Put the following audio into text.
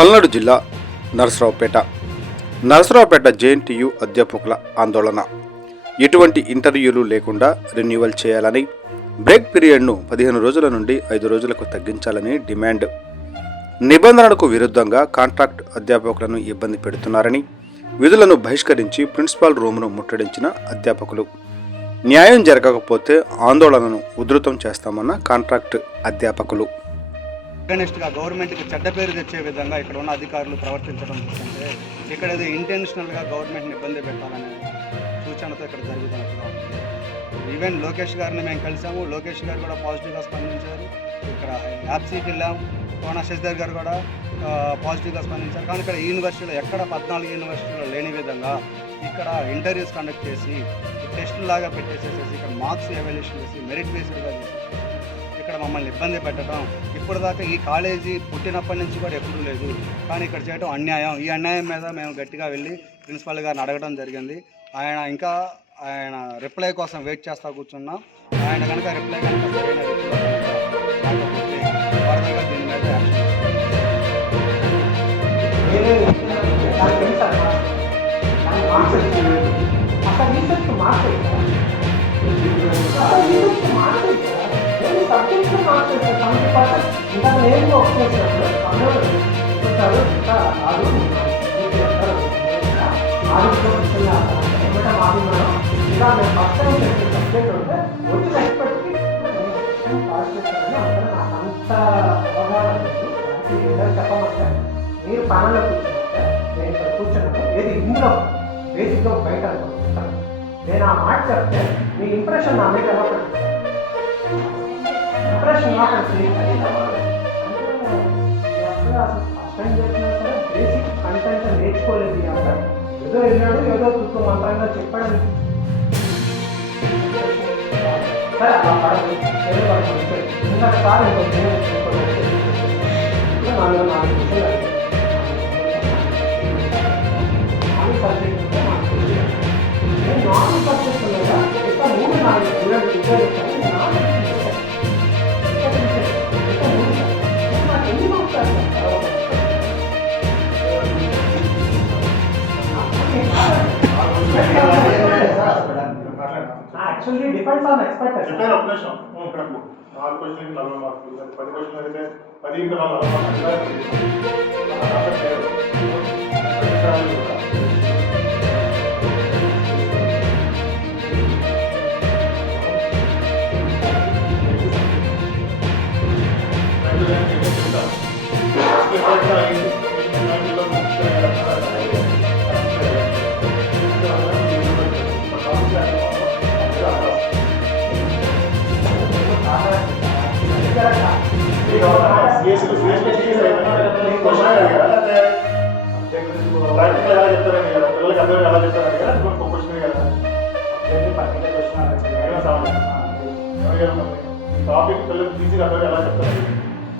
పల్నాడు జిల్లా నరసరావుపేట జేఎన్టీయూ అధ్యాపకుల ఆందోళన. ఎటువంటి ఇంటర్వ్యూలు లేకుండా రెన్యువల్ చేయాలని, బ్రేక్ పీరియడ్ను 15 రోజుల నుండి 5 రోజులకు తగ్గించాలని డిమాండ్. నిబంధనలకు విరుద్ధంగా కాంట్రాక్ట్ అధ్యాపకులను ఇబ్బంది పెడుతున్నారని, విధులను బహిష్కరించి ప్రిన్సిపాల్ రూమును ముట్టడించిన అధ్యాపకులు. న్యాయం జరగకపోతే ఆందోళనను ఉధృతం చేస్తామన్న కాంట్రాక్ట్ అధ్యాపకులు. అగెనిస్ట్గా గవర్నమెంట్కి చెడ్డ పేరు తెచ్చే విధంగా ఇక్కడ ఉన్న అధికారులు ప్రవర్తించడం చూస్తుంటే ఇక్కడ ఏదో ఇంటెన్షనల్గా గవర్నమెంట్ని ఇబ్బంది పెట్టాలనే సూచనతో ఇక్కడ జరుగుతున్నట్టుగా ఉంది. ఈవెన్ లోకేష్ గారిని మేము కలిసాము, లోకేష్ గారు కూడా పాజిటివ్గా స్పందించారు. ఇక్కడ యాప్సీకి వెళ్ళాము, కోనా శశిధర్ గారు కూడా పాజిటివ్గా స్పందించారు. కానీ ఇక్కడ యూనివర్సిటీలో ఎక్కడ 14 యూనివర్సిటీలో లేని విధంగా ఇక్కడ ఇంటర్వ్యూస్ కండక్ట్ చేసి టెస్ట్ లాగా పెట్టేసేసి ఇక్కడ మార్క్స్ ఎవాల్యుయేషన్ చేసి మెరిట్ బేస్డ్గా చేసి ఇక్కడ మమ్మల్ని ఇబ్బంది పెట్టడం ఇప్పటిదాకా ఈ కాలేజీ పుట్టినప్పటి నుంచి కూడా ఎప్పుడూ లేదు. కానీ ఇక్కడ చేయడం అన్యాయం. ఈ అన్యాయం మీద మేము గట్టిగా వెళ్ళి ప్రిన్సిపల్ గారిని అడగడం జరిగింది. ఆయన రిప్లై కోసం వెయిట్ చేస్తూ కూర్చున్నాం. ఆయన కనుక రిప్లై కనుక సరైన రిప్లై లేకపోతే ఫర్దర్గా దీని మీద మీరు పనుల్లో కూర్చుంటే నేను ఇక్కడ కూర్చున్నాను. ఏది ఇందులో బేసిక్గా బయట అనుకుంటాను. నేను ఆ మాట చెప్తే మీ ఇంప్రెషన్ నా మీద ఎలా పడుతుంది? ఇంప్రెషన్ ఎలా పడుతుంది? అసలు చేసినా సరే బేసిక్ కంటెంట్ నేర్చుకోలేదు. అక్కడ ఏదో వెళ్ళాడు, ఏదో తూర్పు మంత్రంగా చెప్పాడని సరే అలా పడదు. ఇంకొక సార్ నాలుగు విషయాలు సబ్జెక్ట్ ఉంటే నాకు తెలియదు. నేను 4 సబ్జెక్ట్ ఉండగా ఇంకా 3-4 స్టూడెంట్స్ ఉపయోగిస్తాను. నాకు ఎన్ని marks actually depends on expectation. ఇక్కడ 4 క్వశ్చన్కి 40 మార్కులు, 10 క్వశ్చన్ అయితే 10 ఇంకా 40 మార్కులు. ప్రాక్టికల్ ఎలా చెప్తారని కదా, పిల్లలకి అందరూ ఎలా చెప్తారని కదా, ఇంకొక క్వశ్చన్ కదా టాపిక్ పిల్లలకి ఈజీగా అందరూ ఎలా చెప్తారు?